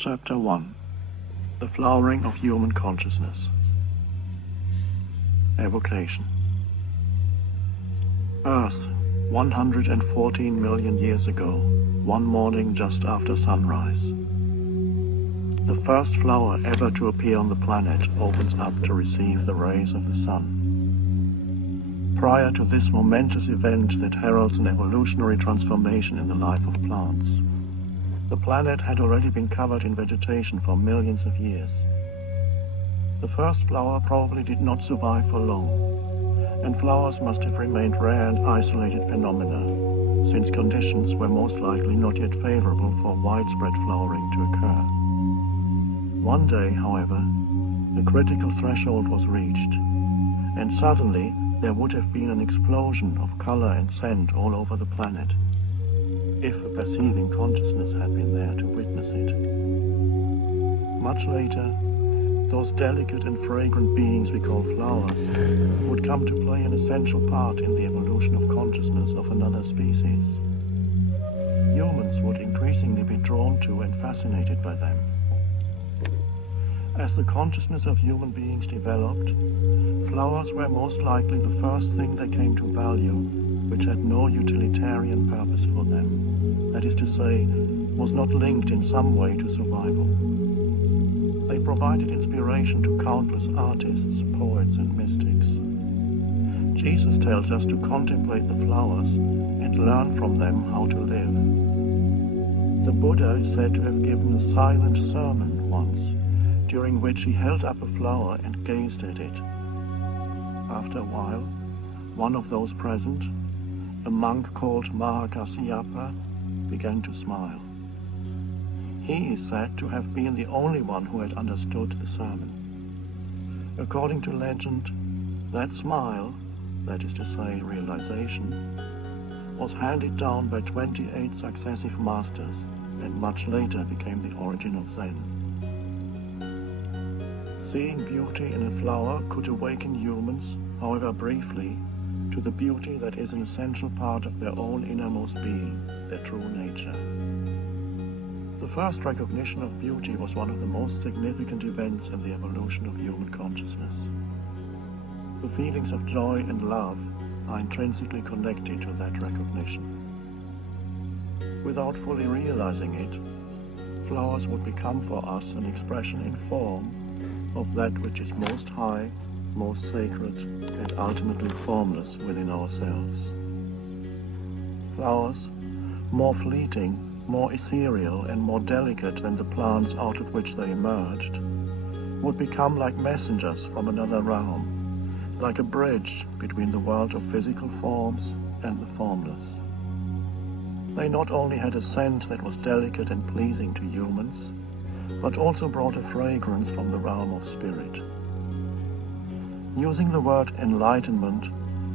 Chapter 1. The Flowering of Human Consciousness. Evocation. Earth, 114 million years ago, one morning just after sunrise. The first flower ever to appear on the planet opens up to receive the rays of the sun. Prior to this momentous event that heralds an evolutionary transformation in the life of plants, the planet had already been covered in vegetation for millions of years. The first flower probably did not survive for long, and flowers must have remained rare and isolated phenomena, since conditions were most likely not yet favorable for widespread flowering to occur. One day, however, the critical threshold was reached, and suddenly there would have been an explosion of color and scent all over the planet, if a perceiving consciousness had been there to witness it. Much later, those delicate and fragrant beings we call flowers would come to play an essential part in the evolution of consciousness of another species. Humans would increasingly be drawn to and fascinated by them. As the consciousness of human beings developed, flowers were most likely the first thing they came to value, which had no utilitarian purpose for them, that is to say, was not linked in some way to survival. They provided inspiration to countless artists, poets, and mystics. Jesus tells us to contemplate the flowers and learn from them how to live. The Buddha is said to have given a silent sermon once, during which he held up a flower and gazed at it. After a while, one of those present, a monk called Mahakasyapa, began to smile. He is said to have been the only one who had understood the sermon. According to legend, that smile, that is to say realization, was handed down by 28 successive masters and much later became the origin of Zen. Seeing beauty in a flower could awaken humans, however briefly, to the beauty that is an essential part of their own innermost being, their true nature. The first recognition of beauty was one of the most significant events in the evolution of human consciousness. The feelings of joy and love are intrinsically connected to that recognition. Without fully realizing it, flowers would become for us an expression in form of that which is most high, most sacred, and ultimately formless within ourselves. Flowers, more fleeting, more ethereal, and more delicate than the plants out of which they emerged, would become like messengers from another realm, like a bridge between the world of physical forms and the formless. They not only had a scent that was delicate and pleasing to humans, but also brought a fragrance from the realm of spirit. Using the word enlightenment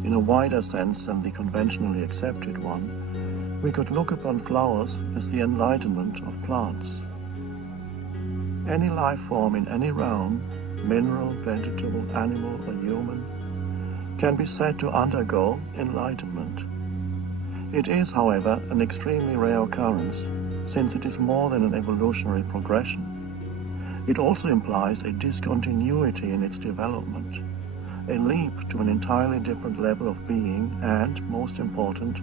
in a wider sense than the conventionally accepted one, we could look upon flowers as the enlightenment of plants. Any life form in any realm, mineral, vegetable, animal, or human, can be said to undergo enlightenment. It is, however, an extremely rare occurrence, since it is more than an evolutionary progression. It also implies a discontinuity in its development, a leap to an entirely different level of being and, most important,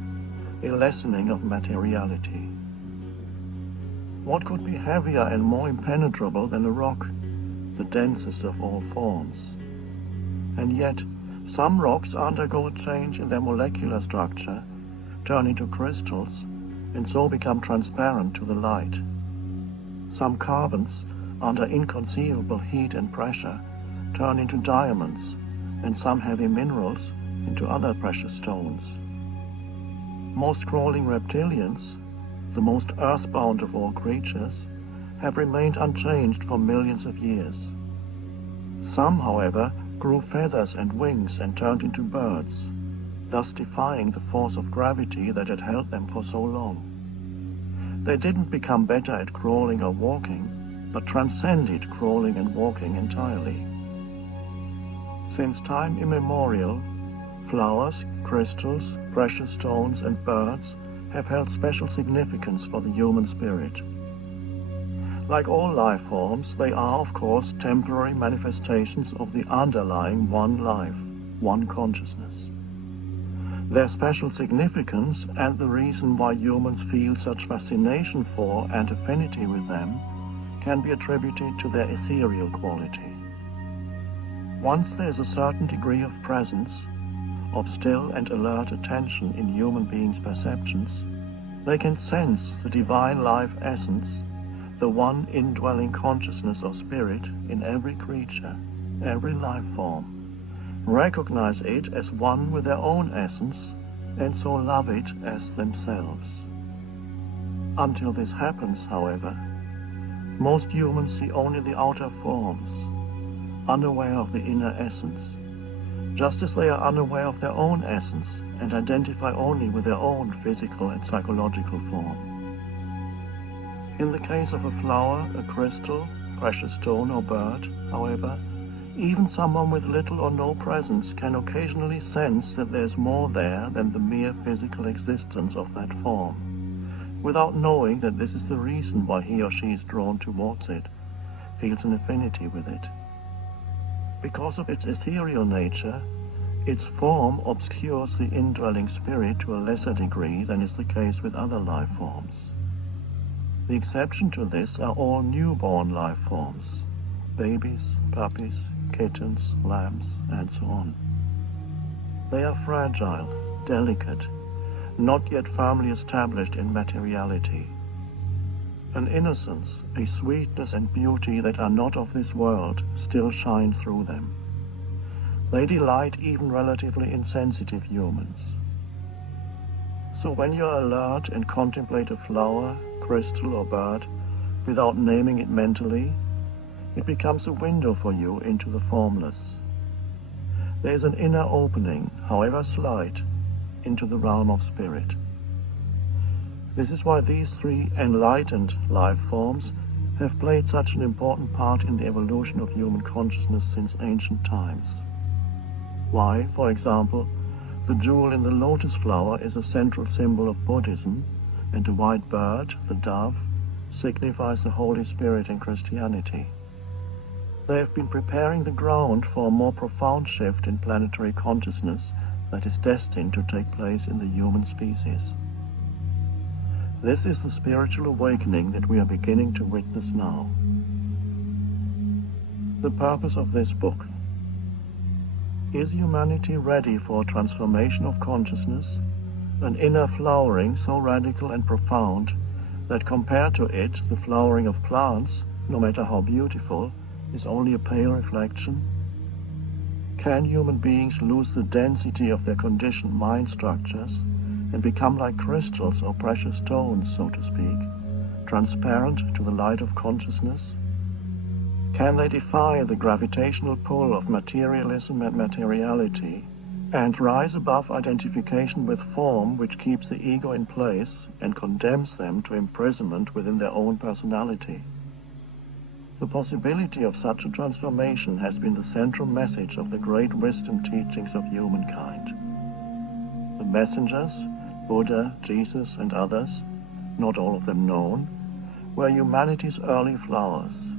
a lessening of materiality. What could be heavier and more impenetrable than a rock, the densest of all forms? And yet, some rocks undergo a change in their molecular structure, turn into crystals, and so become transparent to the light. Some carbons, under inconceivable heat and pressure, turn into diamonds, and some heavy minerals into other precious stones. Most crawling reptilians, the most earthbound of all creatures, have remained unchanged for millions of years. Some, however, grew feathers and wings and turned into birds, thus defying the force of gravity that had held them for so long. They didn't become better at crawling or walking, but transcended crawling and walking entirely. Since time immemorial, flowers, crystals, precious stones, and birds have held special significance for the human spirit. Like all life forms, they are, of course, temporary manifestations of the underlying one life, one consciousness. Their special significance and the reason why humans feel such fascination for and affinity with them can be attributed to their ethereal quality. Once there is a certain degree of presence, of still and alert attention in human beings' perceptions, they can sense the divine life essence, the one indwelling consciousness or spirit in every creature, every life form, recognize it as one with their own essence, and so love it as themselves. Until this happens, however, most humans see only the outer forms, unaware of the inner essence, just as they are unaware of their own essence and identify only with their own physical and psychological form. In the case of a flower, a crystal, precious stone or bird, however, even someone with little or no presence can occasionally sense that there's more there than the mere physical existence of that form, without knowing that this is the reason why he or she is drawn towards it, feels an affinity with it. Because of its ethereal nature, its form obscures the indwelling spirit to a lesser degree than is the case with other life forms. The exception to this are all newborn life forms, babies, puppies, kittens, lambs, and so on. They are fragile, delicate, not yet firmly established in materiality. An innocence, a sweetness and beauty that are not of this world still shine through them. They delight even relatively insensitive humans. So when you are alert and contemplate a flower, crystal or bird without naming it mentally, it becomes a window for you into the formless. There is an inner opening, however slight, into the realm of spirit. This is why these three enlightened life forms have played such an important part in the evolution of human consciousness since ancient times. Why, for example, the jewel in the lotus flower is a central symbol of Buddhism, and the white bird, the dove, signifies the Holy Spirit in Christianity. They have been preparing the ground for a more profound shift in planetary consciousness that is destined to take place in the human species. This is the spiritual awakening that we are beginning to witness now. The purpose of this book. Is humanity ready for a transformation of consciousness, an inner flowering so radical and profound that compared to it, the flowering of plants, no matter how beautiful, is only a pale reflection? Can human beings lose the density of their conditioned mind structures and become like crystals or precious stones, so to speak, transparent to the light of consciousness? Can they defy the gravitational pull of materialism and materiality and rise above identification with form which keeps the ego in place and condemns them to imprisonment within their own personality? The possibility of such a transformation has been the central message of the great wisdom teachings of humankind. The messengers, Buddha, Jesus, and others, not all of them known, were humanity's early flowers.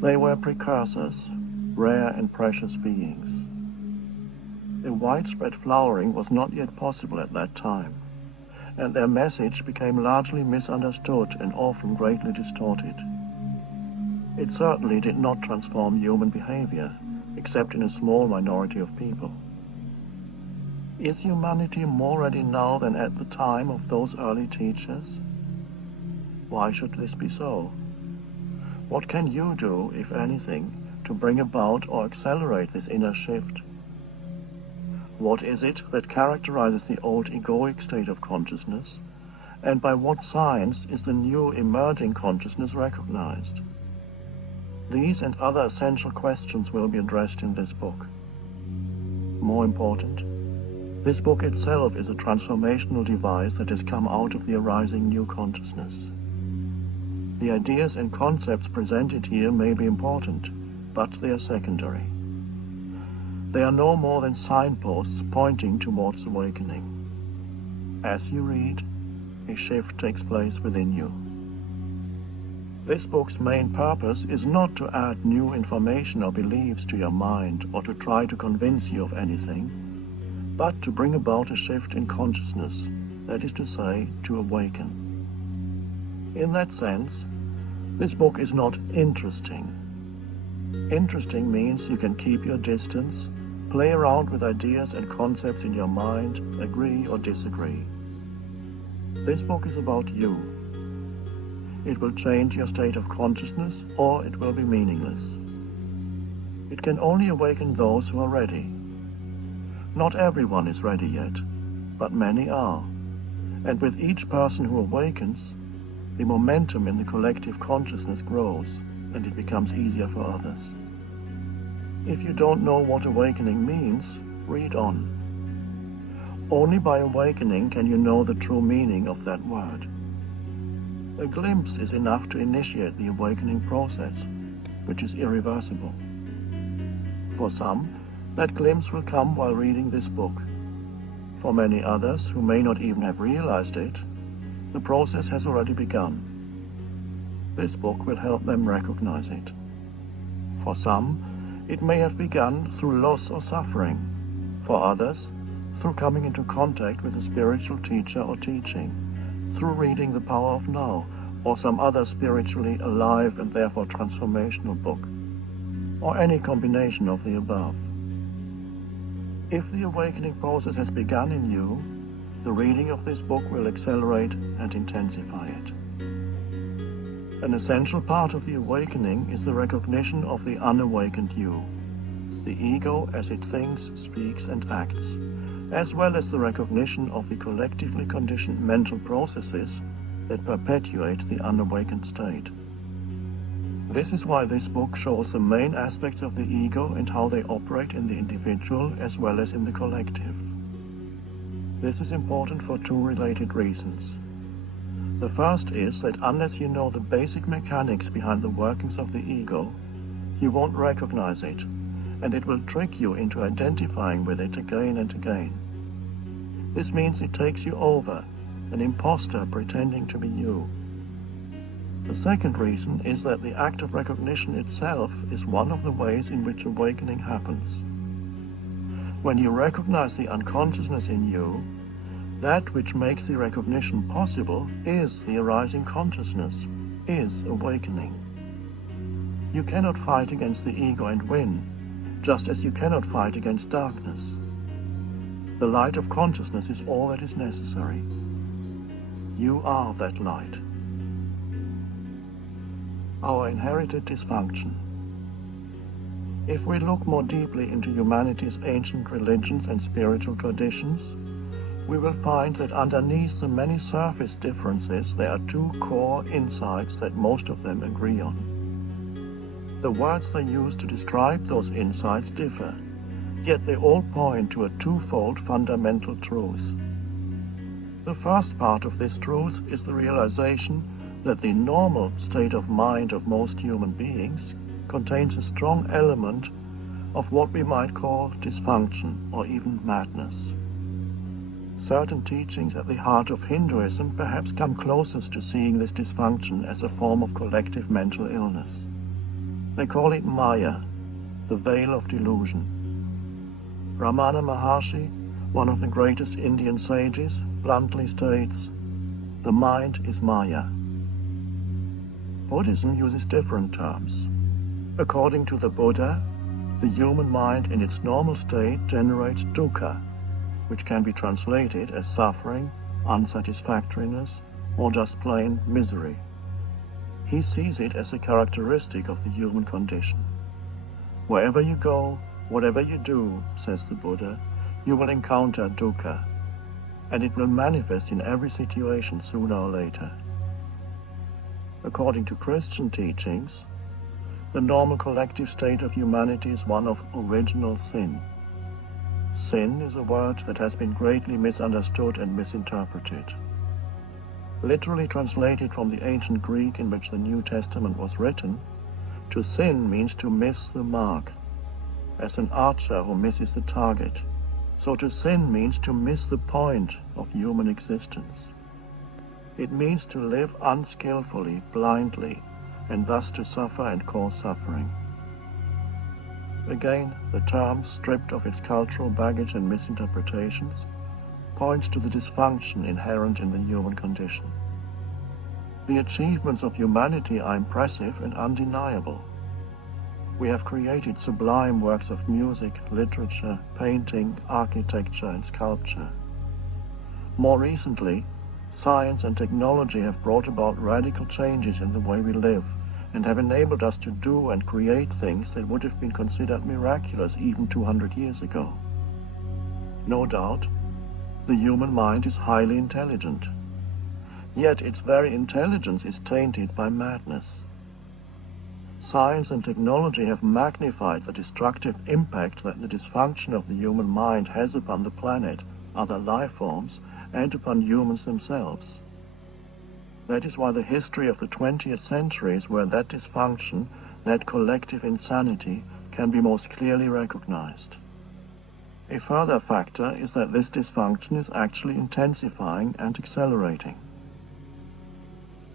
They were precursors, rare and precious beings. A widespread flowering was not yet possible at that time, and their message became largely misunderstood and often greatly distorted. It certainly did not transform human behavior, except in a small minority of people. Is humanity more ready now than at the time of those early teachers? Why should this be so? What can you do, if anything, to bring about or accelerate this inner shift? What is it that characterizes the old egoic state of consciousness, and by what signs is the new emerging consciousness recognized? These and other essential questions will be addressed in this book. More important, this book itself is a transformational device that has come out of the arising new consciousness. The ideas and concepts presented here may be important, but they are secondary. They are no more than signposts pointing towards awakening. As you read, a shift takes place within you. This book's main purpose is not to add new information or beliefs to your mind or to try to convince you of anything, but to bring about a shift in consciousness, that is to say, to awaken. In that sense, this book is not interesting. Interesting means you can keep your distance, play around with ideas and concepts in your mind, agree or disagree. This book is about you. It will change your state of consciousness, or it will be meaningless. It can only awaken those who are ready. Not everyone is ready yet, but many are. And with each person who awakens, the momentum in the collective consciousness grows, and it becomes easier for others. If you don't know what awakening means, read on. Only by awakening can you know the true meaning of that word. A glimpse is enough to initiate the awakening process, which is irreversible. For some, that glimpse will come while reading this book. For many others, who may not even have realized it, the process has already begun. This book will help them recognize it. For some, it may have begun through loss or suffering. For others, through coming into contact with a spiritual teacher or teaching, through reading The Power of Now, or some other spiritually alive and therefore transformational book, or any combination of the above. If the awakening process has begun in you, the reading of this book will accelerate and intensify it. An essential part of the awakening is the recognition of the unawakened you, the ego as it thinks, speaks and acts, as well as the recognition of the collectively conditioned mental processes that perpetuate the unawakened state. This is why this book shows the main aspects of the ego and how they operate in the individual as well as in the collective. This is important for two related reasons. The first is that unless you know the basic mechanics behind the workings of the ego, you won't recognize it, and it will trick you into identifying with it again and again. This means it takes you over, an imposter pretending to be you. The second reason is that the act of recognition itself is one of the ways in which awakening happens. When you recognize the unconsciousness in you, that which makes the recognition possible is the arising consciousness, is awakening. You cannot fight against the ego and win, just as you cannot fight against darkness. The light of consciousness is all that is necessary. You are that light. Our inherited dysfunction. If we look more deeply into humanity's ancient religions and spiritual traditions, we will find that underneath the many surface differences there are two core insights that most of them agree on. The words they use to describe those insights differ, yet they all point to a twofold fundamental truth. The first part of this truth is the realization that the normal state of mind of most human beings contains a strong element of what we might call dysfunction or even madness. Certain teachings at the heart of Hinduism perhaps come closest to seeing this dysfunction as a form of collective mental illness. They call it Maya, the veil of delusion. Ramana Maharshi, one of the greatest Indian sages, bluntly states, "The mind is Maya." Buddhism uses different terms. According to the Buddha, the human mind in its normal state generates dukkha, which can be translated as suffering, unsatisfactoriness, or just plain misery. He sees it as a characteristic of the human condition. Wherever you go, whatever you do, says the Buddha, you will encounter dukkha, and it will manifest in every situation sooner or later. According to Christian teachings, the normal collective state of humanity is one of original sin. Sin is a word that has been greatly misunderstood and misinterpreted. Literally translated from the ancient Greek in which the New Testament was written, to sin means to miss the mark, as an archer who misses the target. So to sin means to miss the point of human existence. It means to live unskillfully, blindly, and thus to suffer and cause suffering. Again, the term, stripped of its cultural baggage and misinterpretations, points to the dysfunction inherent in the human condition. The achievements of humanity are impressive and undeniable. We have created sublime works of music, literature, painting, architecture, and sculpture. More recently, science and technology have brought about radical changes in the way we live and have enabled us to do and create things that would have been considered miraculous even 200 years ago. No doubt, the human mind is highly intelligent. Yet its very intelligence is tainted by madness. Science and technology have magnified the destructive impact that the dysfunction of the human mind has upon the planet, other life forms, and upon humans themselves. That is why the history of the 20th century is where that dysfunction, that collective insanity, can be most clearly recognized. A further factor is that this dysfunction is actually intensifying and accelerating.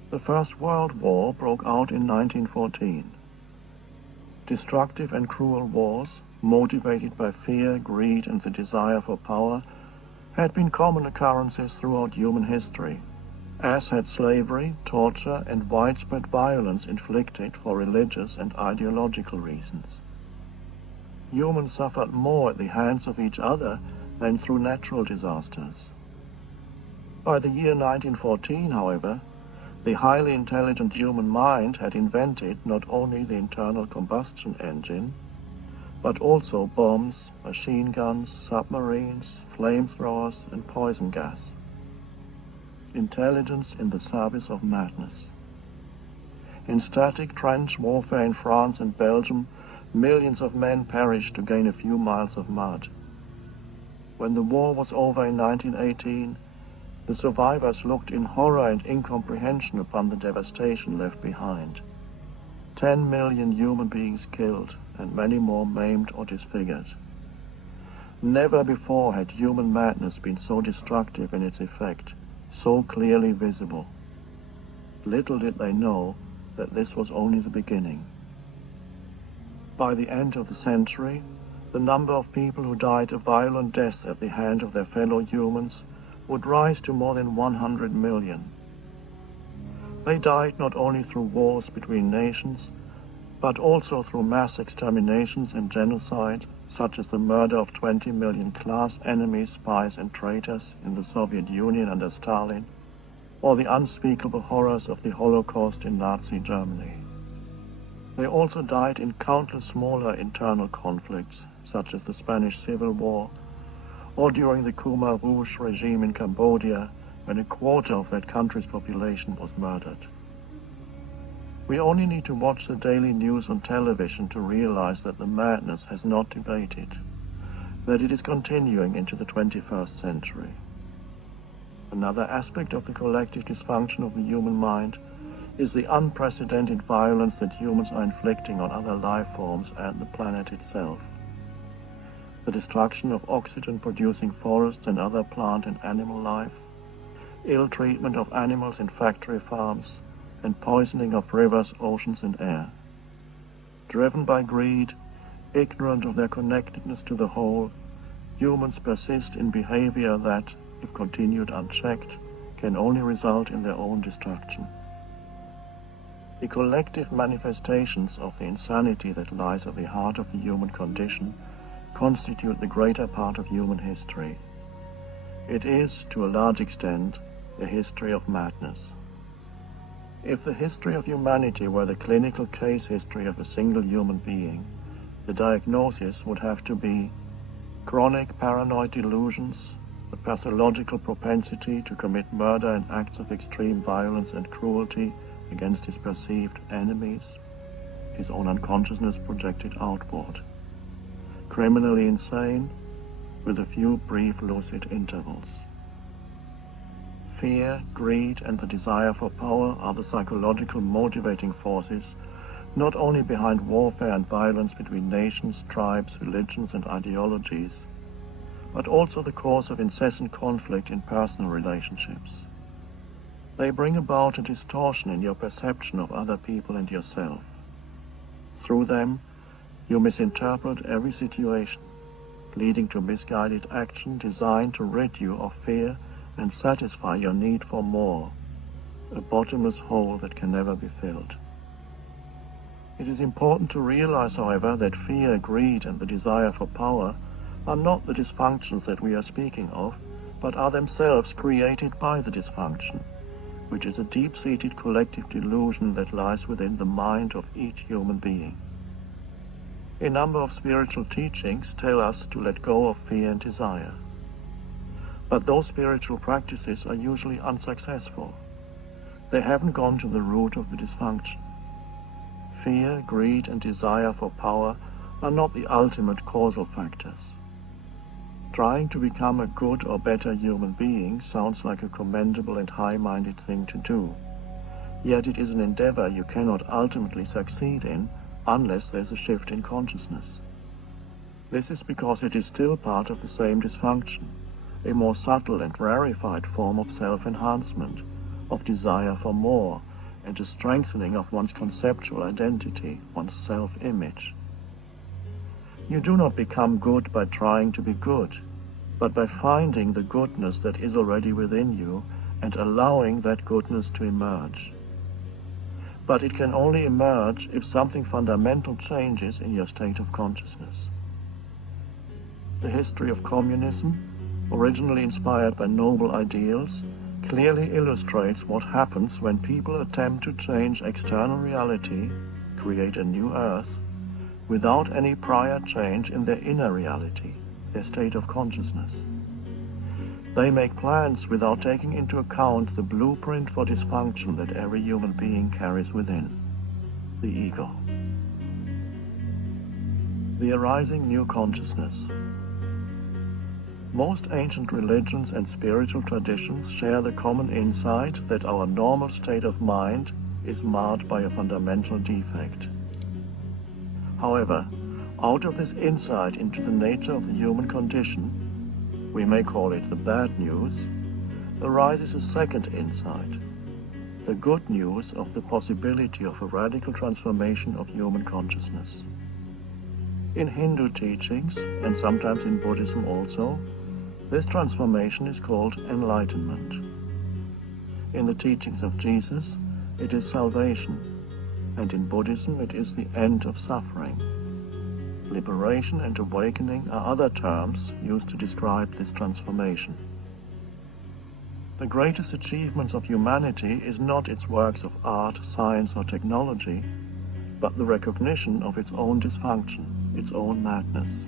The First World War broke out in 1914. Destructive and cruel wars, motivated by fear, greed, and the desire for power, had been common occurrences throughout human history, as had slavery, torture, and widespread violence inflicted for religious and ideological reasons. Humans suffered more at the hands of each other than through natural disasters. By the year 1914, however, the highly intelligent human mind had invented not only the internal combustion engine, but also bombs, machine guns, submarines, flamethrowers, and poison gas. Intelligence in the service of madness. In static trench warfare in France and Belgium, millions of men perished to gain a few miles of mud. When the war was over in 1918, the survivors looked in horror and incomprehension upon the devastation left behind. 10 million human beings killed, and many more maimed or disfigured. Never before had human madness been so destructive in its effect, so clearly visible. Little did they know that this was only the beginning. By the end of the century, the number of people who died a violent death at the hand of their fellow humans would rise to more than 100 million. They died not only through wars between nations, but also through mass exterminations and genocide, such as the murder of 20 million class enemies, spies, and traitors in the Soviet Union under Stalin, or the unspeakable horrors of the Holocaust in Nazi Germany. They also died in countless smaller internal conflicts, such as the Spanish Civil War, or during the Khmer Rouge regime in Cambodia, when a quarter of that country's population was murdered. We only need to watch the daily news on television to realize that the madness has not abated, that it is continuing into the 21st century. Another aspect of the collective dysfunction of the human mind is the unprecedented violence that humans are inflicting on other life forms and the planet itself. The destruction of oxygen-producing forests and other plant and animal life, ill treatment of animals in factory farms, and poisoning of rivers, oceans, and air. Driven by greed, ignorant of their connectedness to the whole, humans persist in behavior that, if continued unchecked, can only result in their own destruction. The collective manifestations of the insanity that lies at the heart of the human condition constitute the greater part of human history. It is, to a large extent, a history of madness. If the history of humanity were the clinical case history of a single human being, the diagnosis would have to be chronic paranoid delusions, a pathological propensity to commit murder and acts of extreme violence and cruelty against his perceived enemies, his own unconsciousness projected outward. Criminally insane, with a few brief lucid intervals. Fear, greed, and the desire for power are the psychological motivating forces not only behind warfare and violence between nations, tribes, religions, and ideologies, but also the cause of incessant conflict in personal relationships. They bring about a distortion in your perception of other people and yourself. Through them, you misinterpret every situation, leading to misguided action designed to rid you of fear and satisfy your need for more, a bottomless hole that can never be filled. It is important to realize, however, that fear, greed, and the desire for power are not the dysfunctions that we are speaking of, but are themselves created by the dysfunction, which is a deep-seated collective delusion that lies within the mind of each human being. A number of spiritual teachings tell us to let go of fear and desire. But those spiritual practices are usually unsuccessful. They haven't gone to the root of the dysfunction. Fear, greed, and desire for power are not the ultimate causal factors. Trying to become a good or better human being sounds like a commendable and high-minded thing to do, yet it is an endeavor you cannot ultimately succeed in unless there's a shift in consciousness. This is because it is still part of the same dysfunction, a more subtle and rarefied form of self-enhancement, of desire for more, and a strengthening of one's conceptual identity, one's self-image. You do not become good by trying to be good, but by finding the goodness that is already within you and allowing that goodness to emerge. But it can only emerge if something fundamental changes in your state of consciousness. The history of communism, originally inspired by noble ideals, clearly illustrates what happens when people attempt to change external reality, create a new earth, without any prior change in their inner reality, their state of consciousness. They make plans without taking into account the blueprint for dysfunction that every human being carries within, the ego. The arising new consciousness. Most ancient religions and spiritual traditions share the common insight that our normal state of mind is marred by a fundamental defect. However, out of this insight into the nature of the human condition, we may call it the bad news, arises a second insight, the good news of the possibility of a radical transformation of human consciousness. In Hindu teachings, and sometimes in Buddhism also, this transformation is called enlightenment. In the teachings of Jesus, it is salvation, and in Buddhism it is the end of suffering. Liberation and awakening are other terms used to describe this transformation. The greatest achievements of humanity is not its works of art, science, or technology, but the recognition of its own dysfunction, its own madness.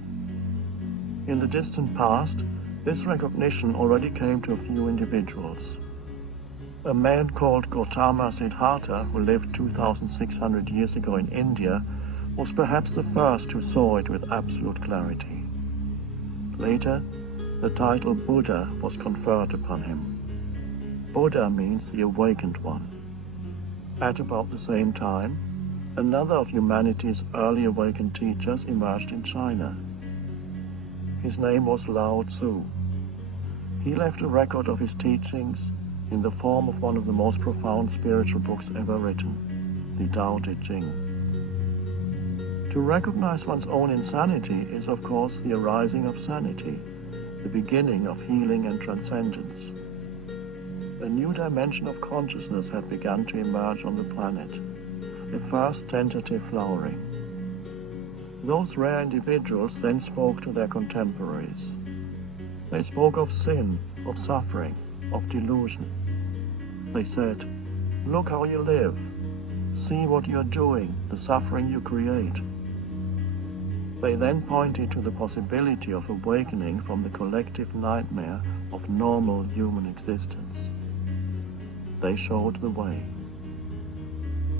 In the distant past, this recognition already came to a few individuals. A man called Gautama Siddhartha, who lived 2,600 years ago in India, was perhaps the first who saw it with absolute clarity. Later, the title Buddha was conferred upon him. Buddha means the awakened one. At about the same time, another of humanity's early awakened teachers emerged in China. His name was Lao Tzu. He left a record of his teachings in the form of one of the most profound spiritual books ever written, the Tao Te Ching. To recognize one's own insanity is, of course, the arising of sanity, the beginning of healing and transcendence. A new dimension of consciousness had begun to emerge on the planet, a first tentative flowering. Those rare individuals then spoke to their contemporaries. They spoke of sin, of suffering, of delusion. They said, "Look how you live. See what you're doing, the suffering you create." They then pointed to the possibility of awakening from the collective nightmare of normal human existence. They showed the way.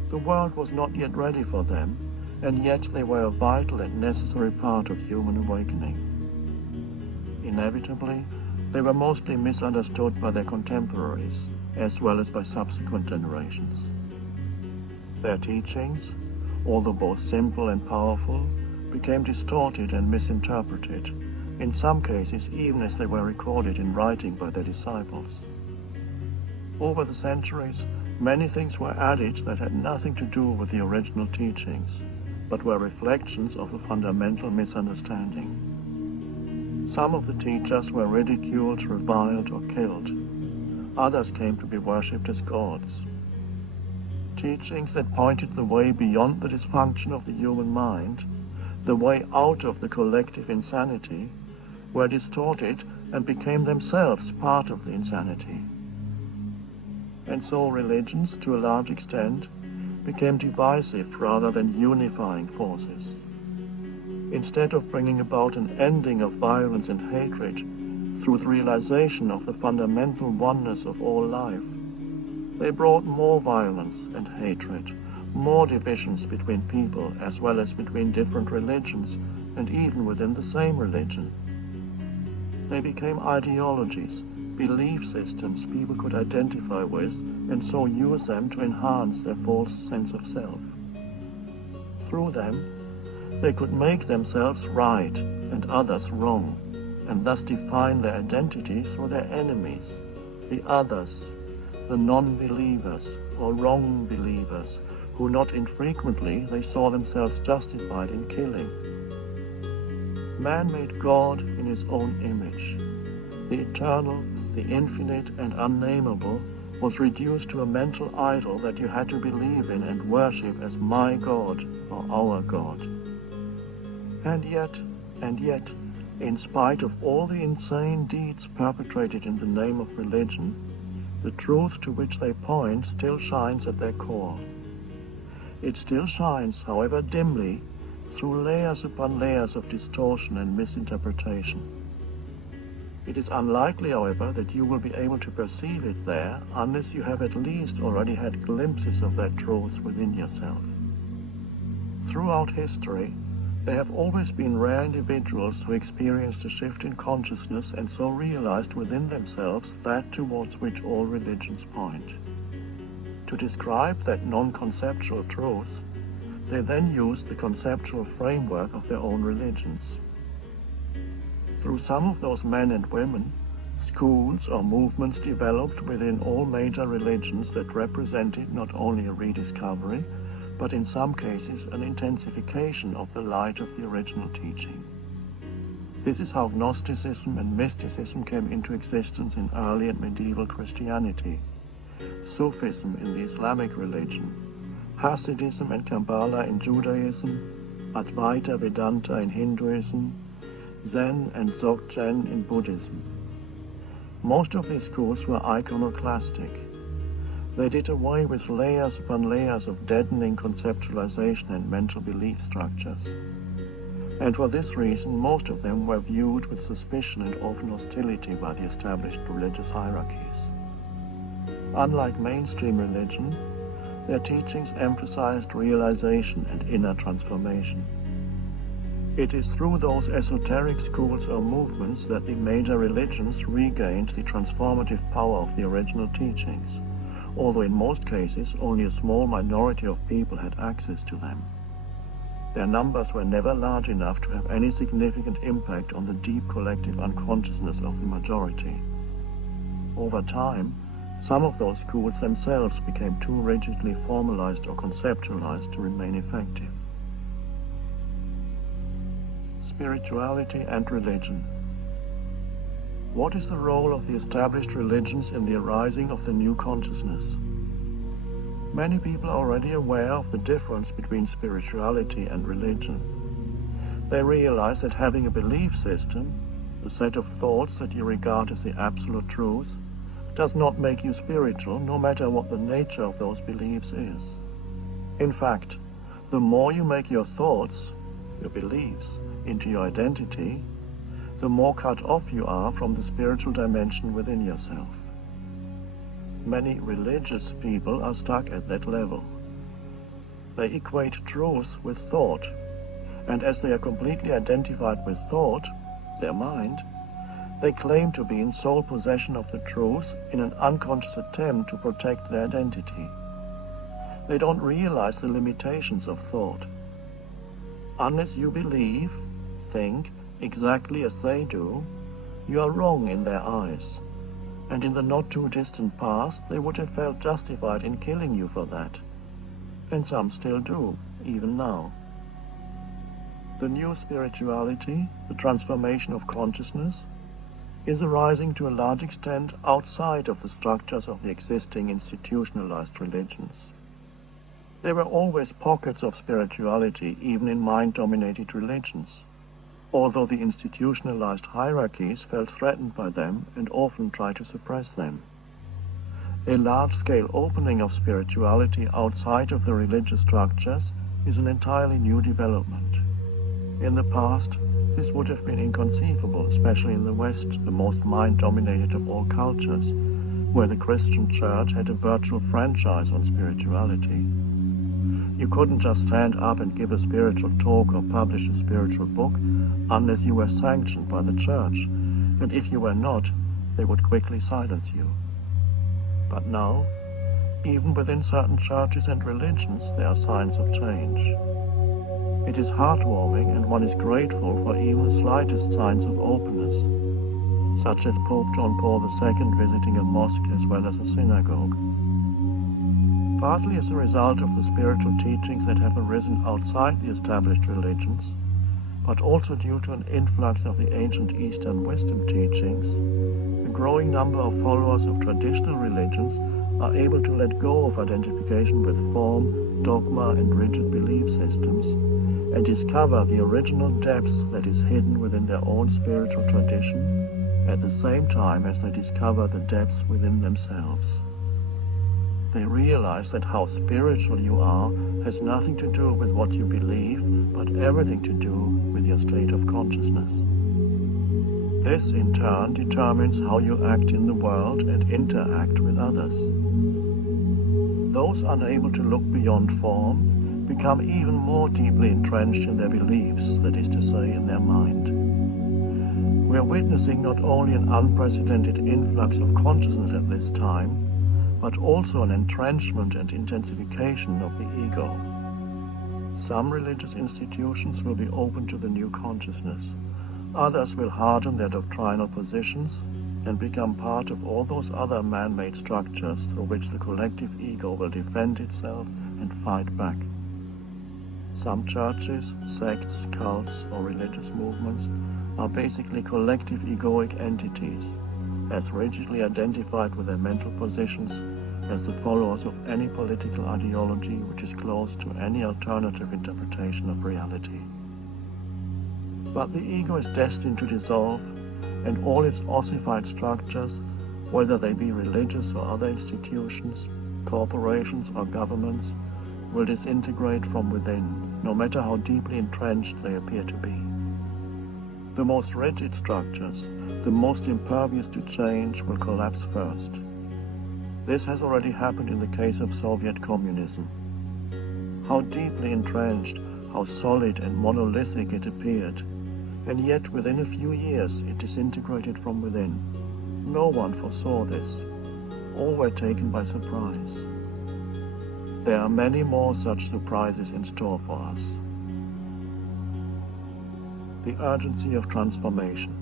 The world was not yet ready for them, and yet they were a vital and necessary part of human awakening. Inevitably, they were mostly misunderstood by their contemporaries, as well as by subsequent generations. Their teachings, although both simple and powerful, became distorted and misinterpreted, in some cases even as they were recorded in writing by their disciples. Over the centuries, many things were added that had nothing to do with the original teachings, but were reflections of a fundamental misunderstanding. Some of the teachers were ridiculed, reviled, or killed. Others came to be worshipped as gods. Teachings that pointed the way beyond the dysfunction of the human mind, the way out of the collective insanity, were distorted and became themselves part of the insanity. And so religions, to a large extent, became divisive rather than unifying forces. Instead of bringing about an ending of violence and hatred through the realization of the fundamental oneness of all life, they brought more violence and hatred, more divisions between people as well as between different religions and even within the same religion. They became ideologies, belief systems people could identify with and so use them to enhance their false sense of self. Through them, they could make themselves right and others wrong, and thus define their identity through their enemies, the others, the non-believers or wrong believers, who not infrequently they saw themselves justified in killing. Man made God in his own image. The eternal, the infinite and unnameable was reduced to a mental idol that you had to believe in and worship as my God or our God. And yet, in spite of all the insane deeds perpetrated in the name of religion, the truth to which they point still shines at their core. It still shines, however dimly, through layers upon layers of distortion and misinterpretation. It is unlikely, however, that you will be able to perceive it there unless you have at least already had glimpses of that truth within yourself. Throughout history, there have always been rare individuals who experienced a shift in consciousness and so realized within themselves that towards which all religions point. To describe that non-conceptual truth, they then used the conceptual framework of their own religions. Through some of those men and women, schools or movements developed within all major religions that represented not only a rediscovery, but in some cases an intensification of the light of the original teaching. This is how Gnosticism and mysticism came into existence in early and medieval Christianity, Sufism in the Islamic religion, Hasidism and Kabbalah in Judaism, Advaita Vedanta in Hinduism, Zen and Dzogchen in Buddhism. Most of these schools were iconoclastic. They did away with layers upon layers of deadening conceptualization and mental belief structures. And for this reason, most of them were viewed with suspicion and often hostility by the established religious hierarchies. Unlike mainstream religion, their teachings emphasized realization and inner transformation. It is through those esoteric schools or movements that the major religions regained the transformative power of the original teachings, although in most cases only a small minority of people had access to them. Their numbers were never large enough to have any significant impact on the deep collective unconsciousness of the majority. Over time, some of those schools themselves became too rigidly formalized or conceptualized to remain effective. Spirituality and religion. What is the role of the established religions in the arising of the new consciousness? Many people are already aware of the difference between spirituality and religion. They realize that having a belief system, a set of thoughts that you regard as the absolute truth, does not make you spiritual, no matter what the nature of those beliefs is. In fact, the more you make your thoughts, your beliefs, into your identity, the more cut off you are from the spiritual dimension within yourself. Many religious people are stuck at that level. They equate truth with thought, and as they are completely identified with thought, their mind, they claim to be in sole possession of the truth in an unconscious attempt to protect their identity. They don't realize the limitations of thought. Unless you believe, think, exactly as they do, you are wrong in their eyes. and in the not-too-distant past they would have felt justified in killing you for that. And some still do, even now. The new spirituality, the transformation of consciousness, is arising to a large extent outside of the structures of the existing institutionalized religions. There were always pockets of spirituality even in mind-dominated religions, although the institutionalized hierarchies felt threatened by them and often tried to suppress them. A large-scale opening of spirituality outside of the religious structures is an entirely new development. In the past, this would have been inconceivable, especially in the West, the most mind-dominated of all cultures, where the Christian church had a virtual franchise on spirituality. You couldn't just stand up and give a spiritual talk or publish a spiritual book unless you were sanctioned by the church, and if you were not, they would quickly silence you. But now, even within certain churches and religions, there are signs of change. It is heartwarming, and one is grateful for even the slightest signs of openness, such as Pope John Paul II visiting a mosque as well as a synagogue. Partly as a result of the spiritual teachings that have arisen outside the established religions, but also due to an influx of the ancient Eastern wisdom teachings, a growing number of followers of traditional religions are able to let go of identification with form, dogma, and rigid belief systems, and discover the original depths that is hidden within their own spiritual tradition, at the same time as they discover the depths within themselves. They realize that how spiritual you are has nothing to do with what you believe, but everything to do with your state of consciousness. This, in turn, determines how you act in the world and interact with others. Those unable to look beyond form become even more deeply entrenched in their beliefs, that is to say, in their mind. We are witnessing not only an unprecedented influx of consciousness at this time, but also an entrenchment and intensification of the ego. Some religious institutions will be open to the new consciousness. Others will harden their doctrinal positions and become part of all those other man-made structures through which the collective ego will defend itself and fight back. Some churches, sects, cults, or religious movements are basically collective egoic entities, as rigidly identified with their mental positions as the followers of any political ideology which is close to any alternative interpretation of reality. But the ego is destined to dissolve, and all its ossified structures, whether they be religious or other institutions, corporations or governments, will disintegrate from within, no matter how deeply entrenched they appear to be. The most rigid structures, the most impervious to change, will collapse first. This has already happened in the case of Soviet communism. How deeply entrenched, how solid and monolithic it appeared, and yet within a few years it disintegrated from within. No one foresaw this. All were taken by surprise. There are many more such surprises in store for us. The urgency of transformation.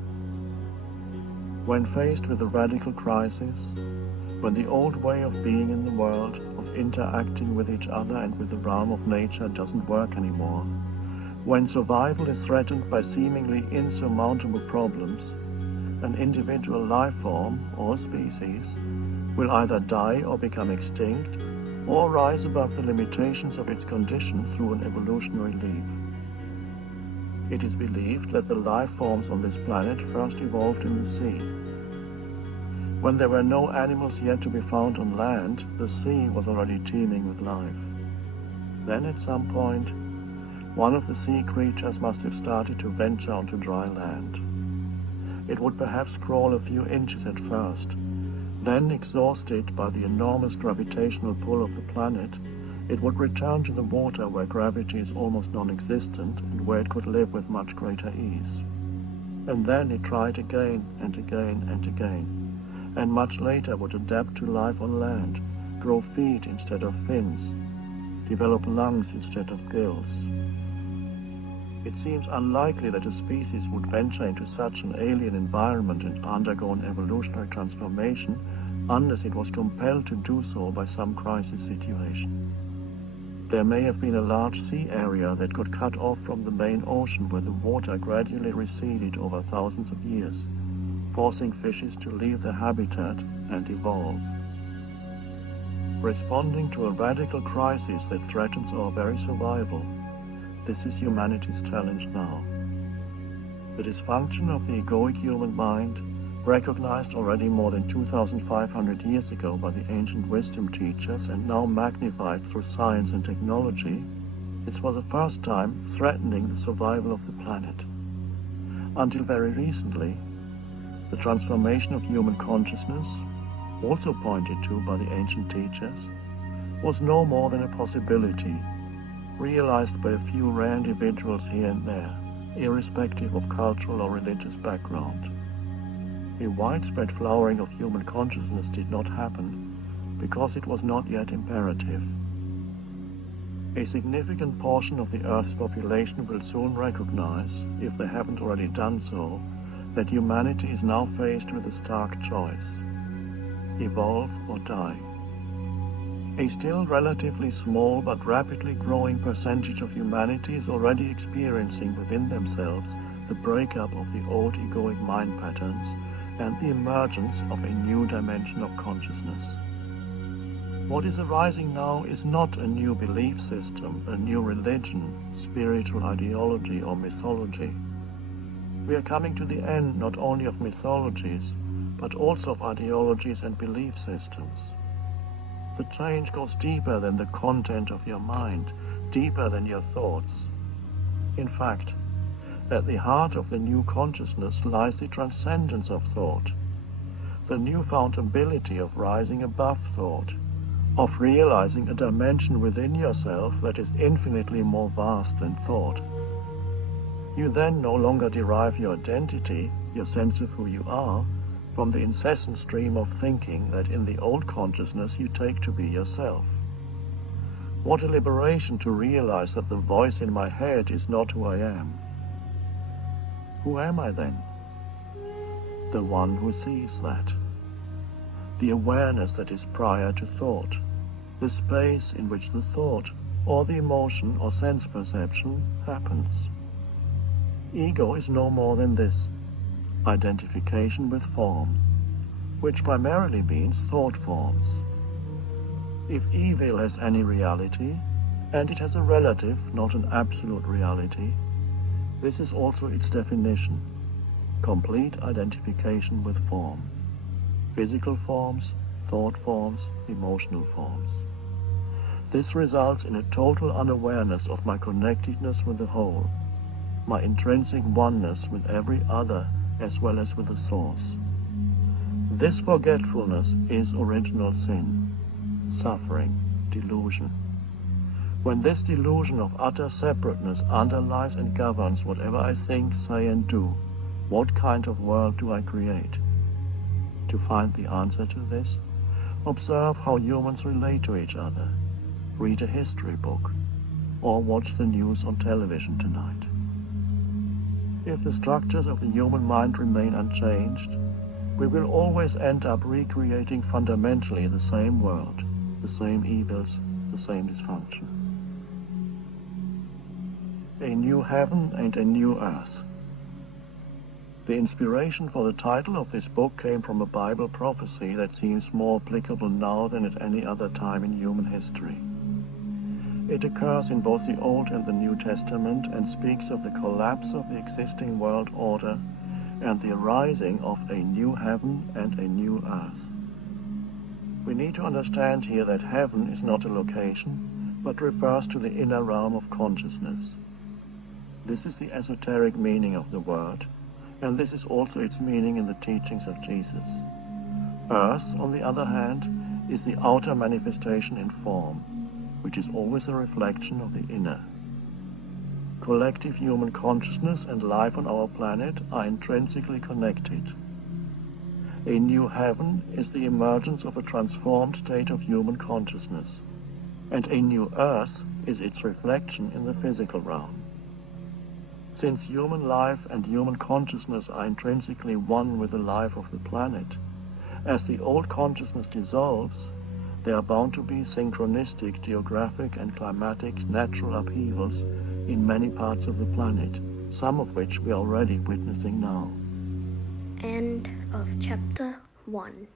When faced with a radical crisis, when the old way of being in the world, of interacting with each other and with the realm of nature doesn't work anymore, when survival is threatened by seemingly insurmountable problems, an individual life form or species will either die or become extinct, or rise above the limitations of its condition through an evolutionary leap. It is believed that the life forms on this planet first evolved in the sea. When there were no animals yet to be found on land, the sea was already teeming with life. Then at some point, one of the sea creatures must have started to venture onto dry land. It would perhaps crawl a few inches at first. Then, exhausted by the enormous gravitational pull of the planet, it would return to the water where gravity is almost non-existent and where it could live with much greater ease. And then it tried again and again and again, and much later would adapt to life on land, grow feet instead of fins, develop lungs instead of gills. It seems unlikely that a species would venture into such an alien environment and undergo an evolutionary transformation unless it was compelled to do so by some crisis situation. There may have been a large sea area that got cut off from the main ocean where the water gradually receded over thousands of years, forcing fishes to leave their habitat and evolve. Responding to a radical crisis that threatens our very survival, this is humanity's challenge now. The dysfunction of the egoic human mind, recognized already more than 2,500 years ago by the ancient wisdom teachers and now magnified through science and technology, is for the first time threatening the survival of the planet. Until very recently, the transformation of human consciousness, also pointed to by the ancient teachers, was no more than a possibility, realized by a few rare individuals here and there, irrespective of cultural or religious background. A widespread flowering of human consciousness did not happen because it was not yet imperative. A significant portion of the Earth's population will soon recognize, if they haven't already done so, that humanity is now faced with a stark choice: evolve or die. A still relatively small but rapidly growing percentage of humanity is already experiencing within themselves the breakup of the old egoic mind patterns and the emergence of a new dimension of consciousness. What is arising now is not a new belief system, a new religion, spiritual ideology or mythology. We are coming to the end not only of mythologies, but also of ideologies and belief systems. The change goes deeper than the content of your mind, deeper than your thoughts. In fact, at the heart of the new consciousness lies the transcendence of thought, the newfound ability of rising above thought, of realizing a dimension within yourself that is infinitely more vast than thought. You then no longer derive your identity, your sense of who you are, from the incessant stream of thinking that in the old consciousness you take to be yourself. What a liberation to realize that the voice in my head is not who I am. Who am I then? The one who sees that. The awareness that is prior to thought. The space in which the thought, or the emotion or sense perception happens. Ego is no more than this: identification with form, which primarily means thought forms. If evil has any reality, and it has a relative, not an absolute reality, this is also its definition: complete identification with form. Physical forms, thought forms, emotional forms. This results in a total unawareness of my connectedness with the whole, my intrinsic oneness with every other as well as with the source. This forgetfulness is original sin, suffering, delusion. When this delusion of utter separateness underlies and governs whatever I think, say and do, what kind of world do I create? To find the answer to this, observe how humans relate to each other, read a history book, or watch the news on television tonight. If the structures of the human mind remain unchanged, we will always end up recreating fundamentally the same world, the same evils, the same dysfunction. A new heaven and a new earth. The inspiration for the title of this book came from a Bible prophecy that seems more applicable now than at any other time in human history. It occurs in both the Old and the New Testament and speaks of the collapse of the existing world order and the arising of a new heaven and a new earth. We need to understand here that heaven is not a location, but refers to the inner realm of consciousness. This is the esoteric meaning of the word, and this is also its meaning in the teachings of Jesus. Earth, on the other hand, is the outer manifestation in form, which is always a reflection of the inner. Collective human consciousness and life on our planet are intrinsically connected. A new heaven is the emergence of a transformed state of human consciousness, and a new earth is its reflection in the physical realm. Since human life and human consciousness are intrinsically one with the life of the planet, as the old consciousness dissolves, there are bound to be synchronistic geographic and climatic natural upheavals in many parts of the planet, some of which we are already witnessing now. End of chapter 1.